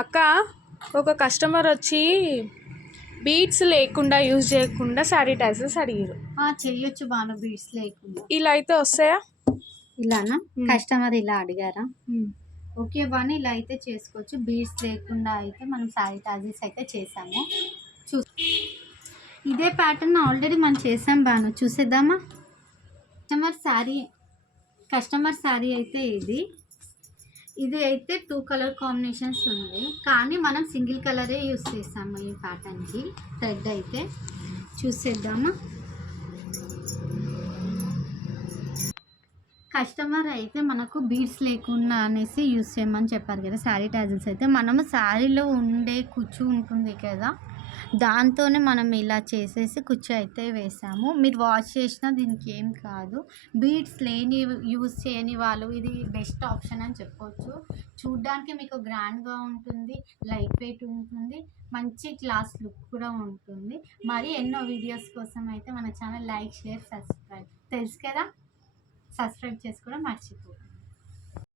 అక్క, ఒక కస్టమర్ వచ్చి బీడ్స్ లేకుండా యూజ్ చేయకుండా శారీ టాజల్స్ అడిగారు. చెయ్యొచ్చు బాను, బీడ్స్ లేకుండా. ఇలా అయితే వస్తాయా? ఇలానా? కస్టమర్ ఇలా అడిగారా? ఓకే బాను, ఇలా అయితే చేసుకోవచ్చు. బీడ్స్ లేకుండా అయితే మనం శారీ టాజల్స్ అయితే చేసాము. ఇదే ప్యాటర్న్ ఆల్రెడీ మనం చేసాం బాను, చూసేద్దామా? కస్టమర్ శారీ అయితే ఇది అయితే 2 కలర్ కాంబినేషన్స్ ఉంది, కానీ మనం సింగిల్ కలరే యూస్ చేసాము ఈ ప్యాటర్న్కి. థ్రెడ్ అయితే చూసేద్దామా? కస్టమర్ అయితే మనకు బీడ్స్ లేకుండా అనేసి యూస్ చేయమని చెప్పారు కదా శారీ టాజిల్స్. అయితే మనము శారీలో ఉండే కుచ్చు ఉంటుంది కదా, దాంతోనే మనం ఇలా చేసేసి కుచ్చు అయితే వేసాము. మీరు వాష్ చేసినా దీనికి ఏం కాదు. బీడ్స్ లేని యూస్ చేయని వాళ్ళు ఇది బెస్ట్ ఆప్షన్ అని చెప్పవచ్చు. చూడ్డానికి మీకు గ్రాండ్గా ఉంటుంది, లైట్ వెయిట్ ఉంటుంది, మంచి క్లాస్ లుక్ కూడా ఉంటుంది. మరి ఎన్నో వీడియోస్ కోసం అయితే మన ఛానల్ లైక్, షేర్, సబ్స్క్రైబ్ తెలుసు కదా, సబ్స్క్రైబ్ చేసుకోవడం మర్చిపోదు.